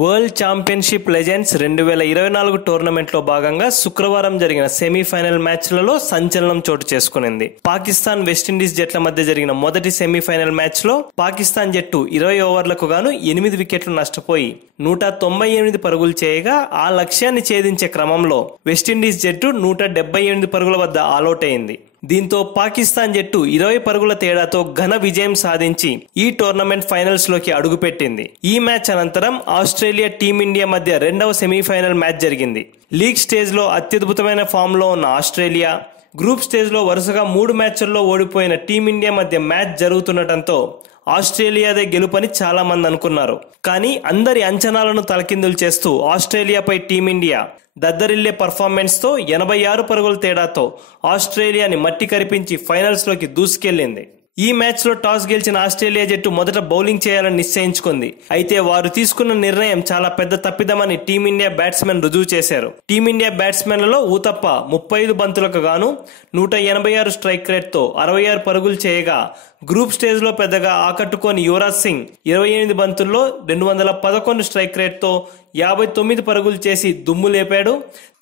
World championship legends 2024 టోర్నమెంట్లో భాగంగా శుక్రవారం జరిగిన సెమీఫైనల్ మ్యాచ్లలో సంచలనం చోటు చేసుకునింది. పాకిస్తాన్ వెస్టిండీస్ జట్ల మధ్య జరిగిన మొదటి సెమీఫైనల్ మ్యాచ్లో పాకిస్తాన్ జట్టు 20 ఓవర్లకు గాను 8 వికెట్లు నష్టపోయి 198 పరుగులు చేయగా ఆ లక్ష్యాన్ని ఛేదించే క్రమంలో వెస్టిండీస్ జట్టు 178 పరుగుల వద్ద ఆలౌట్ అయింది. దీంతో పాకిస్తాన్ జట్టు 20 పరుగుల తేడాతో ఘన విజయం సాధించి ఈ టోర్నమెంట్ ఫైనల్స్ లోకి అడుగుపెట్టింది. ఈ మ్యాచ్ అనంతరం ఆస్ట్రేలియా టీమిండియా మధ్య రెండవ సెమీఫైనల్ మ్యాచ్ జరిగింది. లీగ్ స్టేజ్ లో అత్యద్భుతమైన ఫామ్ లో ఉన్న ఆస్ట్రేలియా, గ్రూప్ స్టేజ్ లో వరుసగా 3 మ్యాచ్ల్లో ఓడిపోయిన టీమిండియా మధ్య మ్యాచ్ జరుగుతుండటంతో ఆస్ట్రేలియాదే గెలుపని చాలా మంది అనుకున్నారు. కానీ అందరి అంచనాలను తలకిందులు చేస్తూ ఆస్ట్రేలియాపై టీమిండియా దద్దరిల్లే పర్ఫార్మెన్స్ తో 86 పరుగుల తేడాతో ఆస్ట్రేలియాని మట్టి కరిపించి ఫైనల్స్ లోకి దూసుకెళ్లింది. ఈ మ్యాచ్ లో టాస్ గెలిచిన ఆస్ట్రేలియా జట్టు మొదట బౌలింగ్ చేయాలని నిశ్చయించుకుంది. అయితే వారు తీసుకున్న నిర్ణయం చాలా పెద్ద తప్పిదమని టీమిండియా బ్యాట్స్మెన్ రుజువు చేశారు. టీమిండియా బ్యాట్స్మెన్లలో ఊతప్ప 35 బంతులకు గాను 186 స్ట్రైక్ రేట్ తో 66 పరుగులు చేయగా, గ్రూప్ స్టేజ్ లో పెద్దగా ఆకట్టుకోని యువరాజ్ సింగ్ 28 బంతుల్లో 211 స్ట్రైక్ రేట్ తో 59 పరుగులు చేసి దుమ్ము లేపాడు.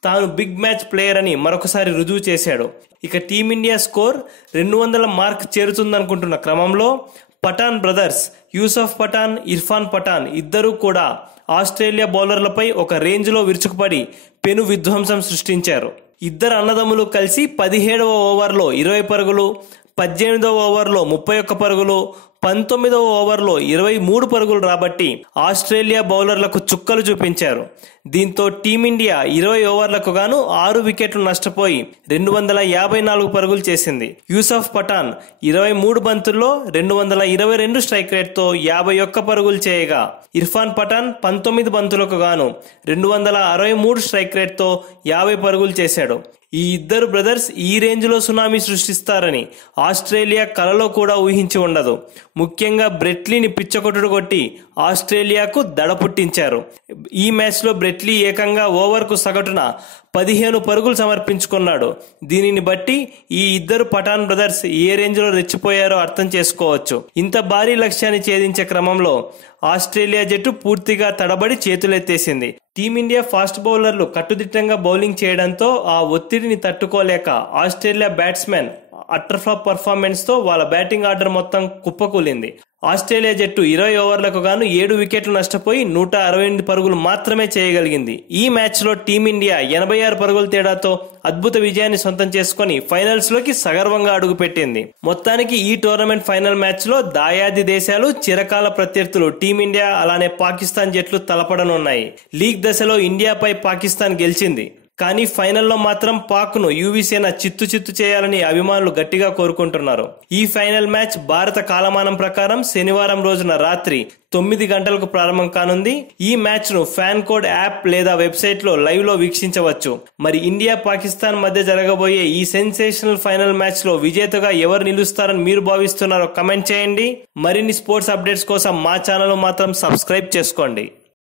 తాను బిగ్ మ్యాచ్ ప్లేయర్ అని మరొకసారి రుజువు చేశాడు. ఇక టీమిండియా స్కోర్ 200 మార్క్ చేరుతుందనుకుంటున్న క్రమంలో పఠాన్ బ్రదర్స్ యూసఫ్ పఠాన్, ఇర్ఫాన్ పఠాన్ ఇద్దరూ కూడా ఆస్ట్రేలియా బౌలర్లపై ఒక రేంజ్ లో విరుచుకుపడి పెను విధ్వంసం సృష్టించారు. ఇద్దరు అన్నదమ్ములు కలిసి 17వ ఓవర్లో 20 పరుగులు, 18వ ఓవర్లో 31 పరుగులు, 19వ ఓవర్లో 23 పరుగులు రాబట్టి ఆస్ట్రేలియా బౌలర్లకు చుక్కలు చూపించారు. దీంతో టీమిండియా 20 ఓవర్లకు గాను 6 వికెట్లు నష్టపోయి 254 పరుగులు చేసింది. యూసఫ్ పఠాన్ 23 బంతుల్లో 222 స్ట్రైక్ రేట్ తో 51 పరుగులు చేయగా, ఇర్ఫాన్ పఠాన్ 19 బంతులకు గాను 263 స్ట్రైక్ రేట్ తో 50 పరుగులు చేశాడు. ఈ ఇద్దరు బ్రదర్స్ ఈ రేంజ్ లో సునామీ సృష్టిస్తారని ఆస్ట్రేలియా కలలో కూడా ఊహించి ఉండదు. ముఖ్యంగా బ్రెట్లీని పిచ్చకొట్టుడు కొట్టి ఆస్ట్రేలియాకు దడ పుట్టించారు. ఈ మ్యాచ్ లో బ్రెట్లీ ఏకంగా ఓవర్ కు సగటున 15 పరుగులు సమర్పించుకున్నాడు. దీనిని బట్టి ఈ ఇద్దరు పఠాన్ బ్రదర్స్ ఏ రేంజ్ లో రెచ్చిపోయారో అర్థం చేసుకోవచ్చు. ఇంత భారీ లక్ష్యాన్ని ఛేదించే క్రమంలో ఆస్ట్రేలియా జట్టు పూర్తిగా తడబడి చేతులెత్తేసింది. టీమిండియా ఫాస్ట్ బౌలర్లు కట్టుదిట్టంగా బౌలింగ్ చేయడంతో ఆ ఒత్తిడిని తట్టుకోలేక ఆస్ట్రేలియా బ్యాట్స్మెన్ అట్టర్ఫ్లాప్ పర్ఫార్మెన్స్ తో వాళ్ళ బ్యాటింగ్ ఆర్డర్ మొత్తం కుప్పకూలింది. ఆస్ట్రేలియా జట్టు 20 ఓవర్లకు గాను 7 వికెట్లు నష్టపోయి 168 పరుగులు మాత్రమే చేయగలిగింది. ఈ మ్యాచ్ లో టీమిండియా 86 పరుగుల తేడాతో అద్భుత విజయాన్ని సొంతం చేసుకుని ఫైనల్స్ లోకి సగర్వంగా అడుగుపెట్టింది. మొత్తానికి ఈ టోర్నమెంట్ ఫైనల్ మ్యాచ్ లో దాయాది దేశాలు, చిరకాల ప్రత్యర్థులు టీమిండియా అలానే పాకిస్తాన్ జట్లు తలపడనున్నాయి. లీగ్ దశలో ఇండియాపై పాకిస్తాన్ గెలిచింది. కానీ ఫైనల్లో మాత్రం పాక్ ను యువసేన చిత్తు చేయాలని అభిమానులు గట్టిగా కోరుకుంటున్నారు. ఈ ఫైనల్ మ్యాచ్ భారత కాలమానం ప్రకారం శనివారం రోజున రాత్రి 9 గంటలకు ప్రారంభం కానుంది. ఈ మ్యాచ్ ను ఫ్యాన్ కోడ్ యాప్ లేదా వెబ్సైట్ లో లైవ్ లో వీక్షించవచ్చు. మరి ఇండియా పాకిస్తాన్ మధ్య జరగబోయే ఈ సెన్సేషనల్ ఫైనల్ మ్యాచ్ లో విజేతగా ఎవరు నిలుస్తారని మీరు భావిస్తున్నారో కమెంట్ చేయండి. మరిన్ని స్పోర్ట్స్ అప్డేట్స్ కోసం మా ఛానల్ మాత్రం సబ్స్క్రైబ్ చేసుకోండి.